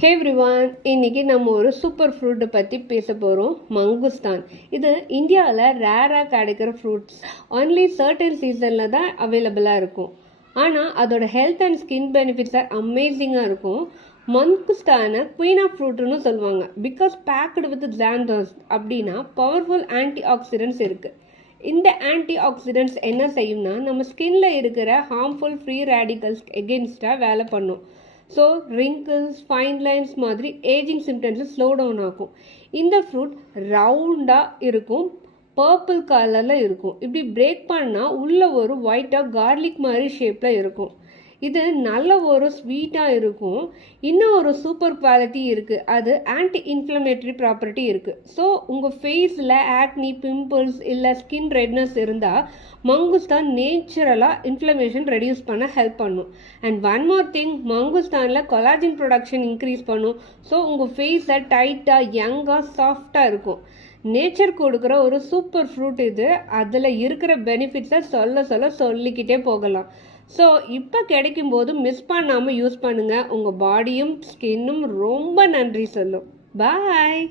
ஹே everyone, இன்னைக்கு நம்ம ஒரு சூப்பர் ஃப்ரூட்டை பற்றி பேச போகிறோம். மங்குஸ்தான். இது இந்தியாவில் ரேராக கிடைக்கிற ஃப்ரூட்ஸ். ஒன்லி சர்டன் சீசனில் தான் அவைலபிளாக இருக்கும். ஆனால் அதோட ஹெல்த் அண்ட் ஸ்கின் பெனிஃபிட்ஸ் அமேசிங்காக இருக்கும். மங்குஸ்தானை குயின் ஆஃப் ஃப்ரூட்டுன்னு சொல்லுவாங்க. பிகாஸ் பேக்டு வித் ஜாந்தோஸ் அப்படின்னா பவர்ஃபுல் ஆன்டி ஆக்சிடென்ட்ஸ் இருக்குது. இந்த ஆன்டி ஆக்சிடென்ட்ஸ் என்ன செய்யும்னா நம்ம ஸ்கின்ல இருக்கிற ஹார்ம்ஃபுல் ஃப்ரீ ரேடிக்கல்ஸ் எகென்ஸ்டாக வேலை பண்ணும். ஸோ ரிங்கிள்ஸ், ஃபைன் லைன்ஸ் மாதிரி ஏஜிங் சிம்டம்ஸை ஸ்லோ டவுன் ஆகும். இந்த ஃப்ரூட் ரவுண்டாக இருக்கும், பர்பிள் கலரில் இருக்கும். இப்படி பிரேக் பண்ணால் உள்ள ஒரு ஒயிட்டாக கார்லிக் மாதிரி ஷேப்பில் இருக்கும். இது நல்ல ஒரு ஸ்வீட்டாக இருக்கும். இன்னும் ஒரு சூப்பர் குவாலிட்டி இருக்குது, அது ஆன்டி இன்ஃப்ளமேட்டரி ப்ராப்பர்ட்டி இருக்குது. ஸோ உங்கள் ஃபேஸில் ஆக்னி, பிம்பிள்ஸ் இல்லை ஸ்கின் ரெட்னஸ் இருந்தால் மங்குஸ்தான் நேச்சுரலாக இன்ஃப்ளமேஷன் ரெடியூஸ் பண்ண ஹெல்ப் பண்ணும். அண்ட் ஒன் மோர் திங், மங்குஸ்தானில் கொலாஜின் ப்ரொடக்ஷன் இன்க்ரீஸ் பண்ணும். ஸோ உங்கள் ஃபேஸை டைட்டாக, யங்காக, சாஃப்டாக இருக்கும். நேச்சர் கொடுக்குற ஒரு சூப்பர் ஃப்ரூட் இது. அதில் இருக்கிற பெனிஃபிட்ஸை சொல்லிக்கிட்டே போகலாம். ஸோ இப்போ கிடைக்கும் போது மிஸ் பண்ணாமல் யூஸ் பண்ணுங்கள். உங்கள் பாடியும் ஸ்கின்னும் ரொம்ப நன்றி சொல்லும். பாய்.